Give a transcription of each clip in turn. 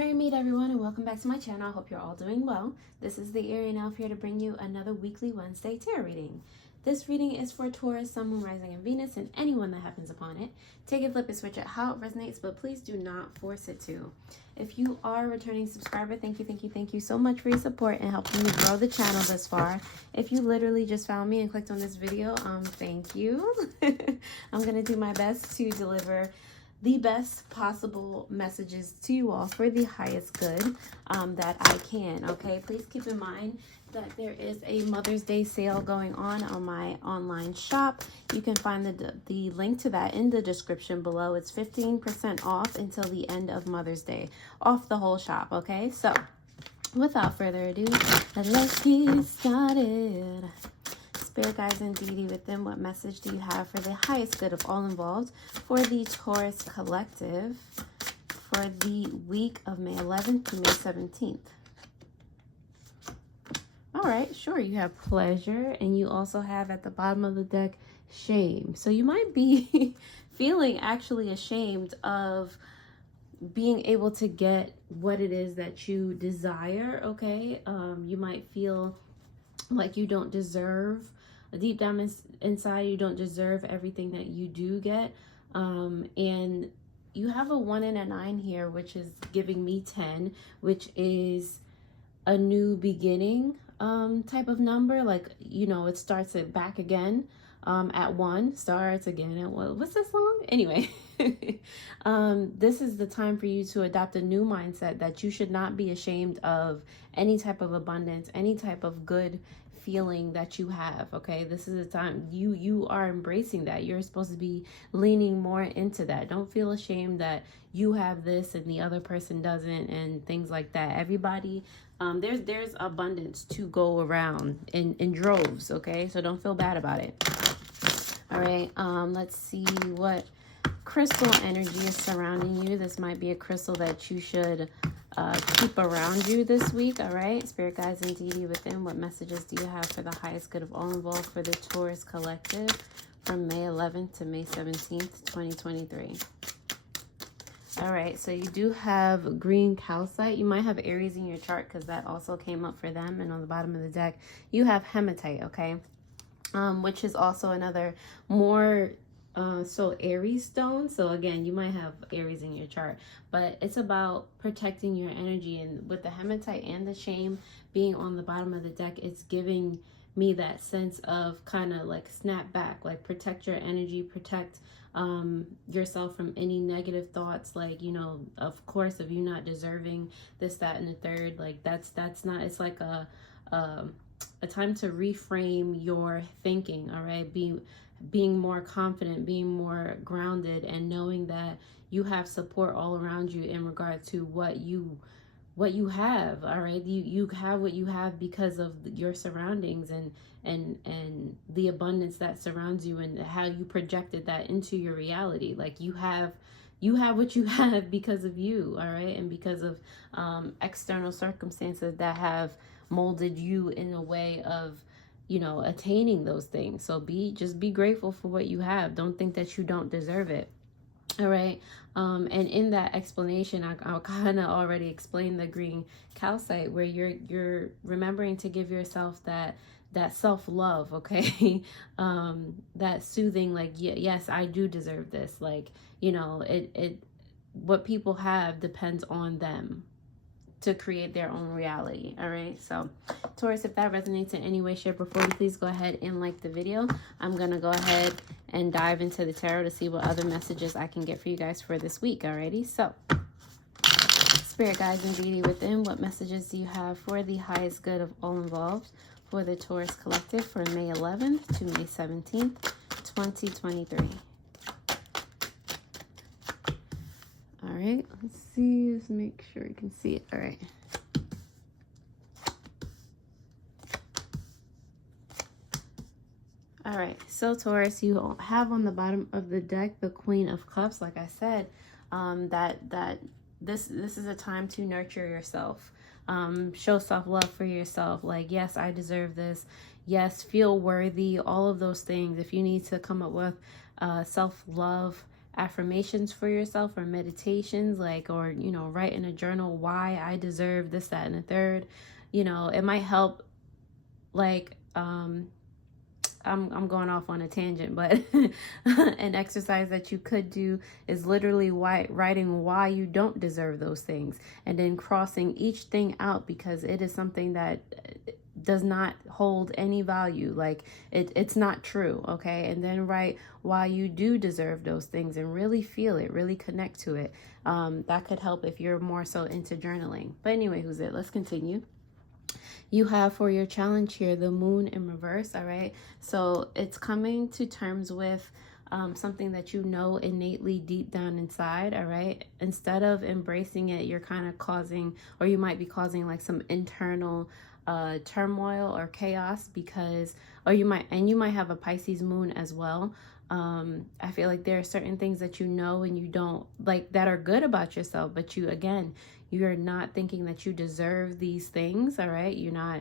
Merry meet everyone, and welcome back to my channel. I hope you're all doing well. This is the Arian Elf here to bring you another weekly Wednesday tarot reading. This reading is for Taurus, Sun, Moon, Rising, and Venus, and anyone that happens upon it. Take it, flip it, switch it, how it resonates, but please do not force it to. If you are a returning subscriber, thank you so much for your support and helping me grow the channel this far. If you literally just found me and clicked on this video, thank you. I'm gonna do my best to deliver the best possible messages to you all for the highest good that I can. Okay, please keep in mind that there is a Mother's Day sale going on my online shop. You can find the link to that in the description below. It's 15% off until the end of Mother's Day, off the whole shop. Okay, so without further ado, let's get started. Spirit guides and deity within, what message do you have for the highest good of all involved for the Taurus collective for the week of May 11th to May 17th? All right, sure, you have pleasure, and you also have at the bottom of the deck shame. So you might be feeling actually ashamed of being able to get what it is that you desire. Okay, you might feel like you don't deserve, deep down inside, you don't deserve everything that you do get. And you have a 1 and a 9 here, which is giving me 10, which is a new beginning type of number. Like, you know, it starts it back again at 1, starts again at 1. What's this song? Anyway, this is the time for you to adopt a new mindset that you should not be ashamed of any type of abundance, any type of good feeling that you have. Okay, this is the time you are embracing that. You're supposed to be leaning more into that. Don't feel ashamed that you have this and the other person doesn't, and things like that. Everybody, there's abundance to go around in droves. Okay, so don't feel bad about it. All right, let's see what crystal energy is surrounding you. This might be a crystal that you should keep around you this week. All right, spirit guides and deity within, what messages do you have for the highest good of all involved for the Taurus collective from May 11th to May 17th, 2023? All right, so you do have green calcite. You might have Aries in your chart because that also came up for them. And on the bottom of the deck, you have hematite. Okay, which is also another more so Aries stone. So again, you might have Aries in your chart, but it's about protecting your energy. And with the hematite and the shame being on the bottom of the deck, it's giving me that sense of kind of like snap back, like protect your energy, protect yourself from any negative thoughts, like, you know, of course, of you not deserving this, that, and the third. Like that's not, it's like a time to reframe your thinking. All right, being more confident, being more grounded, and knowing that you have support all around you in regard to what you have. All right, you have what you have because of your surroundings and the abundance that surrounds you, and how you projected that into your reality. Like you have what you have because of you. All right, and because of external circumstances that have molded you in a way of, you know, attaining those things. So just be grateful for what you have. Don't think that you don't deserve it. All right, and in that explanation, I kind of already explained the green calcite, where you're remembering to give yourself that self-love. Okay, that soothing, like, yes, I do deserve this. Like, you know, what people have depends on them to create their own reality. All right, so Taurus, if that resonates in any way, shape, or form, please go ahead and like the video. I'm gonna go ahead and dive into the tarot to see what other messages I can get for you guys for this week. Alrighty, so spirit guides and deity within, what messages do you have for the highest good of all involved for the Taurus collective for May 11th to May 17th, 2023? All right, let's see. Let's make sure you can see it. All right. All right, so Taurus, you have on the bottom of the deck the Queen of Cups. Like I said, this is a time to nurture yourself. Show self-love for yourself. Like, yes, I deserve this. Yes, feel worthy. All of those things. If you need to come up with self-love affirmations for yourself or meditations, like, or, you know, write in a journal why I deserve this, that, and the third. You know, it might help, like, I'm going off on a tangent, but an exercise that you could do is literally writing why you don't deserve those things, and then crossing each thing out because it is something that does not hold any value, like it's not true. Okay, and then write why you do deserve those things and really feel it, really connect to it. That could help if you're more so into journaling. But anyway, let's continue. You have for your challenge here the moon in reverse. All right, so it's coming to terms with something that you know innately deep down inside. All right, instead of embracing it, you're kind of causing, or you might be causing, like some internal turmoil or chaos, because, or you might have a Pisces moon as well. I feel like there are certain things that you know and you don't like that are good about yourself, but you're not thinking that you deserve these things. All right, you're not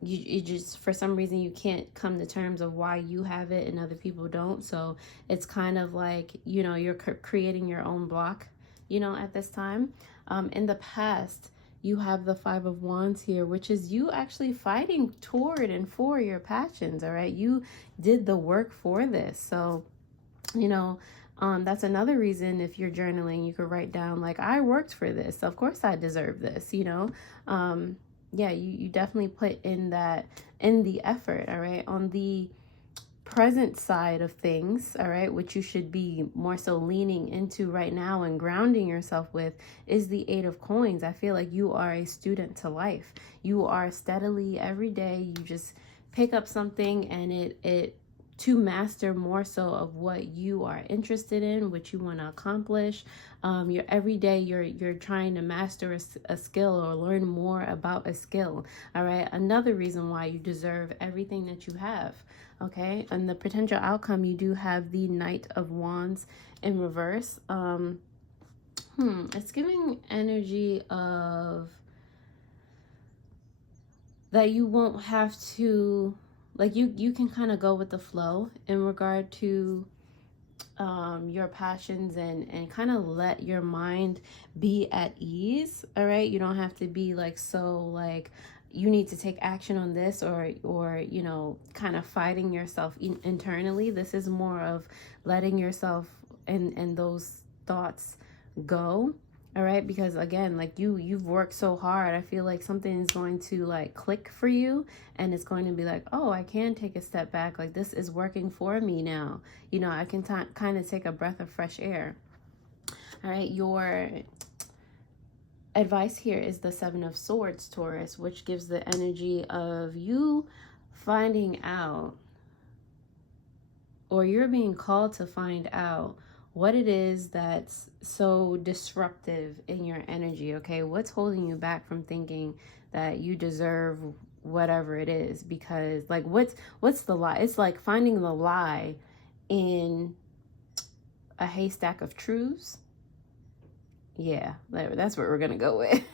you just, for some reason, you can't come to terms of why you have it and other people don't. So it's kind of like, you know, you're creating your own block, you know, at this time. In the past, you have the Five of Wands here, which is you actually fighting toward and for your passions. All right, you did the work for this. So, you know, that's another reason, if you're journaling, you could write down, like, I worked for this, of course I deserve this, you know. Yeah, you definitely put in the effort. All right, on the present side of things, all right, which you should be more so leaning into right now and grounding yourself with, is the Eight of Coins. I feel like you are a student to life. You are steadily, every day, you just pick up something, and it to master more so of what you are interested in, what you want to accomplish. Every day you're trying to master a skill or learn more about a skill. All right, another reason why you deserve everything that you have. Okay, and the potential outcome, you do have the Knight of Wands in reverse. It's giving energy of that you won't have to, like, you can kind of go with the flow in regard to your passions, and kind of let your mind be at ease. All right, you don't have to be like, so like you need to take action on this, or you know, kind of fighting yourself internally. This is more of letting yourself and those thoughts go. All right, because again, like you've worked so hard. I feel like something is going to like click for you, and it's going to be like, oh, I can take a step back. Like, this is working for me now. You know, I can kind of take a breath of fresh air. All right, your advice here is the Seven of Swords, Taurus, which gives the energy of you finding out, or you're being called to find out what it is that's so disruptive in your energy. Okay, what's holding you back from thinking that you deserve whatever it is? Because, like, what's the lie? It's like finding the lie in a haystack of truths. Yeah, that's what we're gonna go with.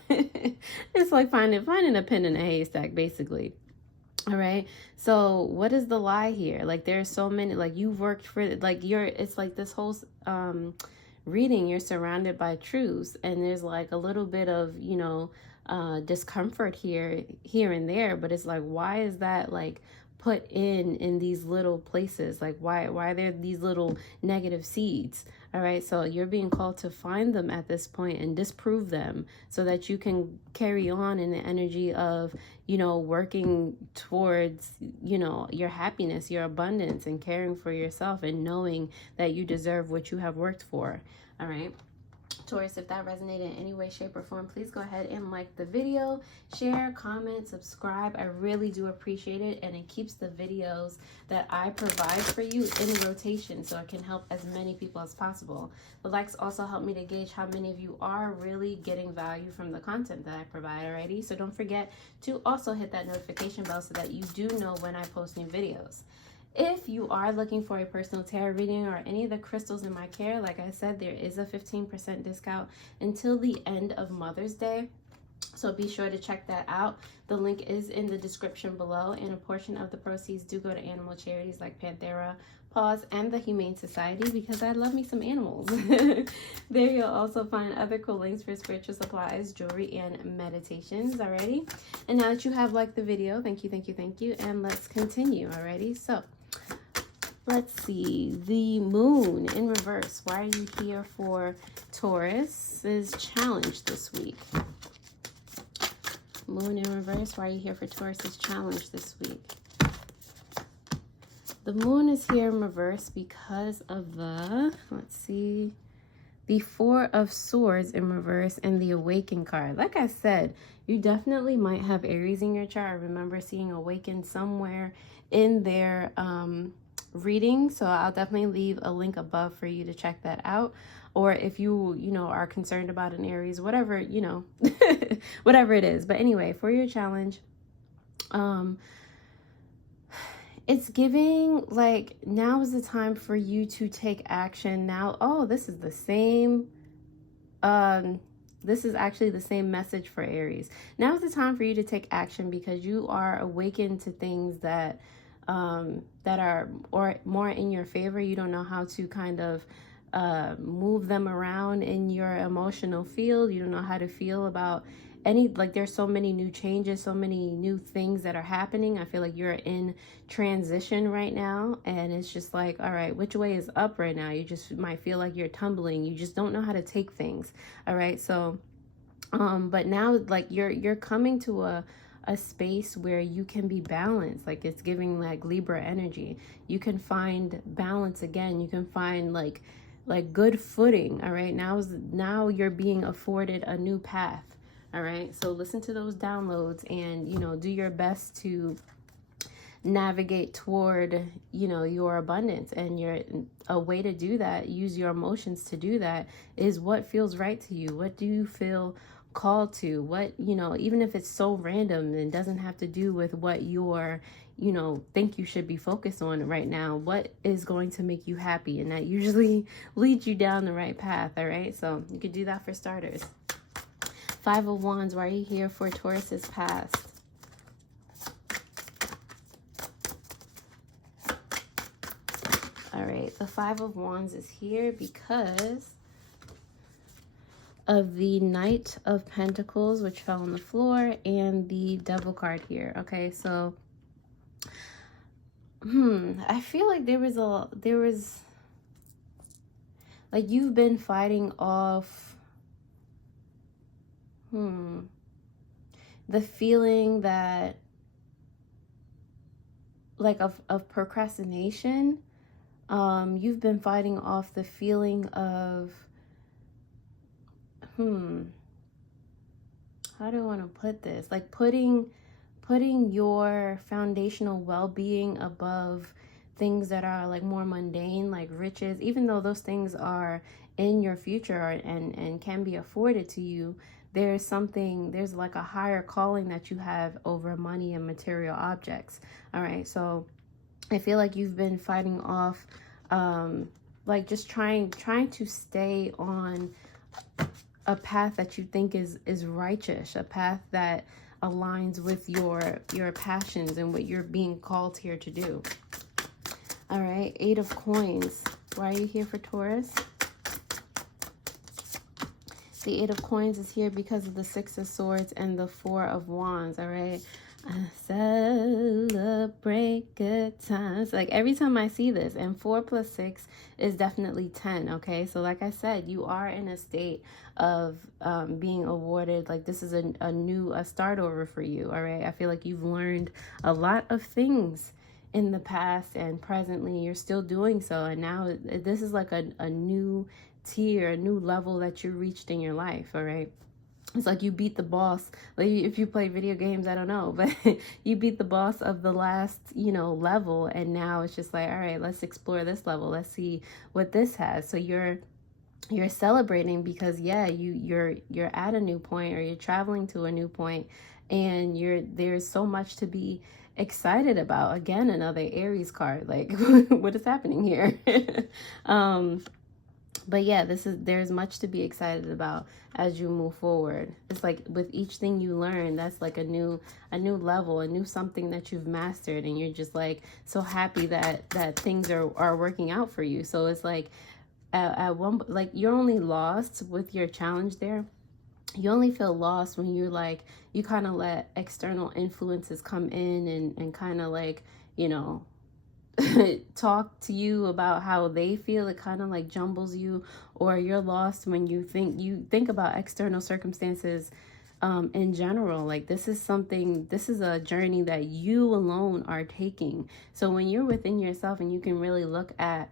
It's like finding a pin in a haystack, basically. All right, so what is the lie here? Like, there's so many, like, you've worked for it, like it's like this whole reading, you're surrounded by truths, and there's like a little bit of, you know, discomfort here and there, but it's like, why is that like put in these little places? Like, why are there these little negative seeds? All right, so you're being called to find them at this point and disprove them, so that you can carry on in the energy of, you know, working towards, you know, your happiness, your abundance, and caring for yourself, and knowing that you deserve what you have worked for. All right, Taurus, if that resonated in any way, shape, or form, please go ahead and like the video, share, comment, subscribe. I really do appreciate it, and it keeps the videos that I provide for you in rotation, so it can help as many people as possible. The likes also help me to gauge how many of you are really getting value from the content that I provide already. So don't forget to also hit that notification bell so that you do know when I post new videos. If you are looking for a personal tarot reading or any of the crystals in my care, like I said, there is a 15% discount until the end of Mother's Day. So be sure to check that out. The link is in the description below, and a portion of the proceeds do go to animal charities like Panthera, Paws, and the Humane Society, because I love me some animals. There you'll also find other cool links for spiritual supplies, jewelry, and meditations. Alrighty. And now that you have liked the video, thank you, thank you, thank you. And let's continue. Alrighty. So let's see. The moon in reverse. Why are you here for Taurus's challenge this week? Moon in reverse. Why are you here for Taurus's challenge this week? The moon is here in reverse because of the, let's see, the Four of Swords in reverse and the Awaken card. Like I said, you definitely might have Aries in your chart. I remember seeing Awaken somewhere in their reading. So I'll definitely leave a link above for you to check that out. Or if you know, are concerned about an Aries, whatever, you know, whatever it is. But anyway, for your challenge, it's giving like now is the time for you to take action. Now, oh, this is the same. This is actually the same message for Aries. Now is the time for you to take action because you are awakened to things that are more in your favor. You don't know how to kind of move them around in your emotional field. You don't know how to feel about there's so many new changes, so many new things that are happening. I feel like you're in transition right now, and it's just like, all right, which way is up right now? You just might feel like you're tumbling. You just don't know how to take things. All right. So, but now like you're coming to a space where you can be balanced. Like it's giving like Libra energy. You can find balance again. You can find like good footing. All right. Now you're being afforded a new path. All right, so listen to those downloads and, you know, do your best to navigate toward, you know, your abundance. And a way to do that, use your emotions to do that, is what feels right to you. What do you feel called to? What, you know, even if it's so random and doesn't have to do with what you're, you know, think you should be focused on right now, what is going to make you happy? And that usually leads you down the right path. All right, so you could do that for starters. Five of Wands, why are you here for Taurus's past? All right, the Five of Wands is here because of the Knight of Pentacles, which fell on the floor, and the Devil card here. Okay, so I feel like there was like you've been fighting off the feeling that like of procrastination. You've been fighting off the feeling of how do I want to put this? Like putting your foundational well-being above things that are like more mundane, like riches, even though those things are in your future and can be afforded to you. There's like a higher calling that you have over money and material objects. All right, so I feel like you've been fighting off like just trying to stay on a path that you think is righteous, a path that aligns with your passions and what you're being called here to do. All right, Eight of Coins. Why are you here for Taurus? The Eight of Coins is here because of the Six of Swords and the Four of Wands. All right, I celebrate good times. Like every time I see this, and 4 + 6 is definitely 10. Okay, so like I said, you are in a state of being awarded, like this is a start over for you. All right, I feel like you've learned a lot of things in the past, and presently you're still doing so, and now this is like a new tier, a new level that you reached in your life. All right, it's like you beat the boss. Like if you play video games, I don't know, but you beat the boss of the last, you know, level, and now it's just like, all right, let's explore this level, let's see what this has. So you're celebrating because yeah, you're at a new point, or you're traveling to a new point, and there's so much to be excited about. Again, another Aries card. Like what is happening here? But yeah, there's much to be excited about as you move forward. It's like with each thing you learn, that's like a new level, a new something that you've mastered, and you're just like so happy that things are working out for you. So it's like at one, like, you're only lost with your challenge there. You only feel lost when you're like, you kind of let external influences come in and kind of like, you know, talk to you about how they feel. It kind of like jumbles you, or you're lost when you think about external circumstances in general. Like, this is a journey that you alone are taking. So when you're within yourself and you can really look at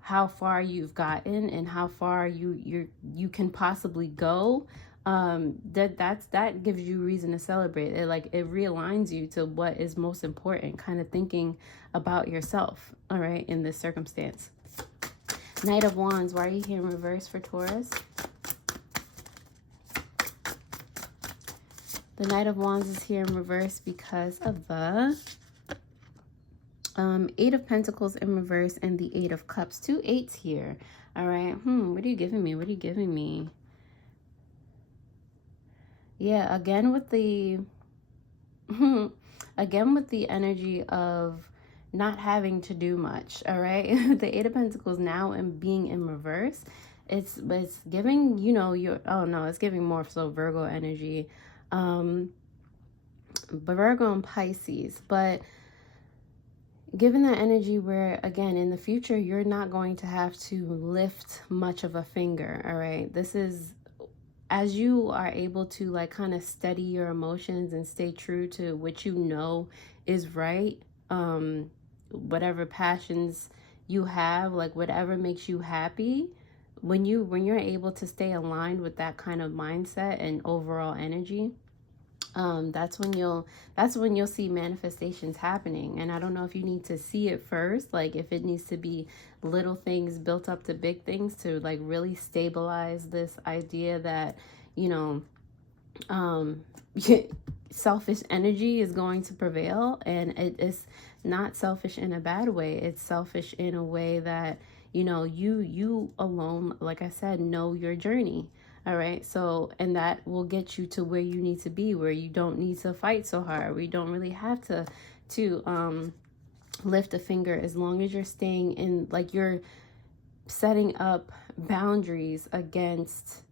how far you've gotten and how far you can possibly go, that gives you reason to celebrate. It realigns you to what is most important, kind of thinking about yourself, all right, in this circumstance. Knight of Wands, why are you here in reverse for Taurus? The Knight of Wands is here in reverse because of the Eight of Pentacles in reverse and the Eight of Cups. 2 8s here, all right. What are you giving me? What are you giving me? Yeah, again with the energy of not having to do much, all right? The Eight of Pentacles now and being in reverse, it's giving, you know, it's giving more so Virgo energy, Virgo and Pisces, but given that energy where, again, in the future, you're not going to have to lift much of a finger, all right? This is, as you are able to like kind of steady your emotions and stay true to what you know is right, whatever passions you have, like whatever makes you happy, when you're able to stay aligned with that kind of mindset and overall energy, that's when you'll see manifestations happening. And I don't know if you need to see it first, like if it needs to be little things built up to big things to like really stabilize this idea that, you know, selfish energy is going to prevail. And it is not selfish in a bad way. It's selfish in a way that, you know, you alone, like I said, know your journey. All right. So, and that will get you to where you need to be, where you don't need to fight so hard. We don't really have to lift a finger, as long as you're staying in, like, you're setting up boundaries against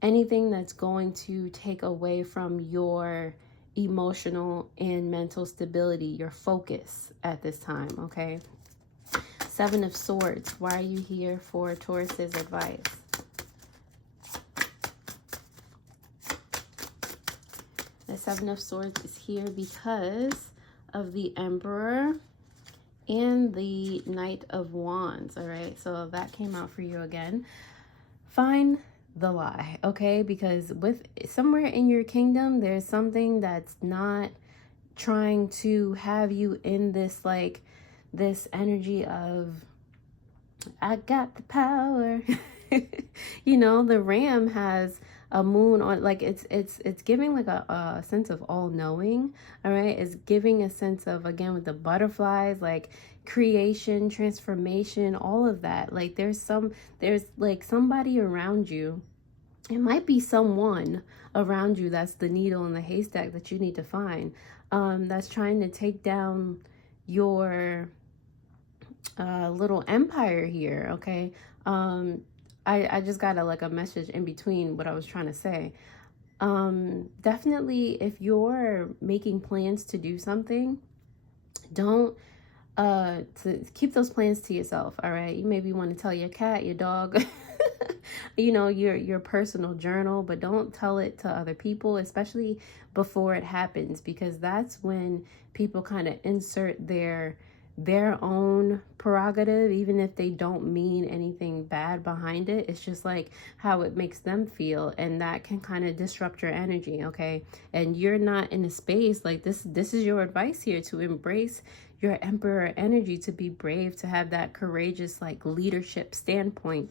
anything that's going to take away from your emotional and mental stability, your focus at this time. Okay. Seven of Swords. Why are you here for Taurus's advice? The Seven of Swords is here because of the Emperor and the Knight of Wands. All right, so that came out for you again. Find the lie, okay? Because with somewhere in your kingdom, there's something that's not trying to have you in this, like, this energy of, I got the power. You know, the ram has a moon on, like, it's giving like a sense of all-knowing, all right? It's giving a sense of, again, with the butterflies, like creation, transformation, all of that. Like there's like somebody around you. It might be someone around you that's the needle in the haystack that you need to find, that's trying to take down your little empire here, okay? I just got a message in between what I was trying to say. Definitely, if you're making plans to do something, don't to keep those plans to yourself, all right? You maybe want to tell your cat, your dog, you know, your personal journal, but don't tell it to other people, especially before it happens, because that's when people kind of insert their own prerogative, even if they don't mean anything bad behind it. It's just like how it makes them feel, and that can kind of disrupt your energy, okay? And you're not in a space like this. This is your advice here, to embrace your emperor energy, to be brave, to have that courageous, like, leadership standpoint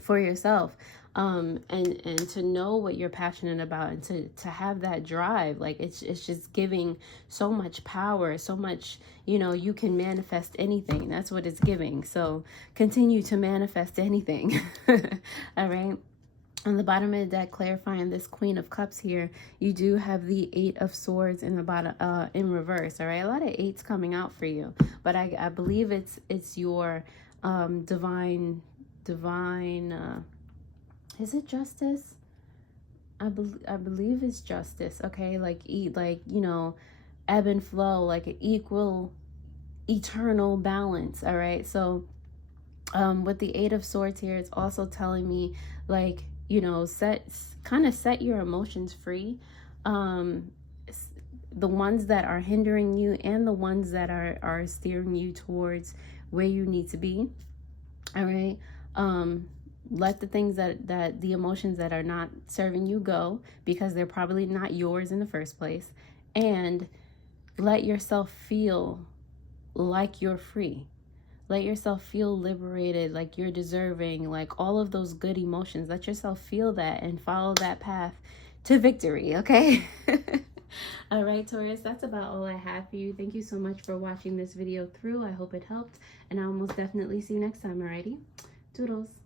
for yourself. and to know what you're passionate about, and to have that drive. Like it's just giving so much power, so much, you know, you can manifest anything. That's what it's giving. So continue to manifest anything. All right. On the bottom of the deck, clarifying this Queen of Cups here, you do have the 8 of Swords in the bottom, in reverse. All right, a lot of 8s coming out for you, but I believe it's your divine. Is it justice? I believe it's justice. Okay, like you know, ebb and flow, like an equal, eternal balance. All right, so with the 8 of Swords here, it's also telling me, like, you know, set your emotions free, the ones that are hindering you and the ones that are steering you towards where you need to be. All right, let the things that the emotions that are not serving you go, because they're probably not yours in the first place, and let yourself feel like you're free. Let yourself feel liberated, like you're deserving, like all of those good emotions. Let yourself feel that and follow that path to victory, okay? All right, Taurus, that's about all I have for you. Thank you so much for watching this video through. I hope it helped, and I'll most definitely see you next time, alrighty? Toodles.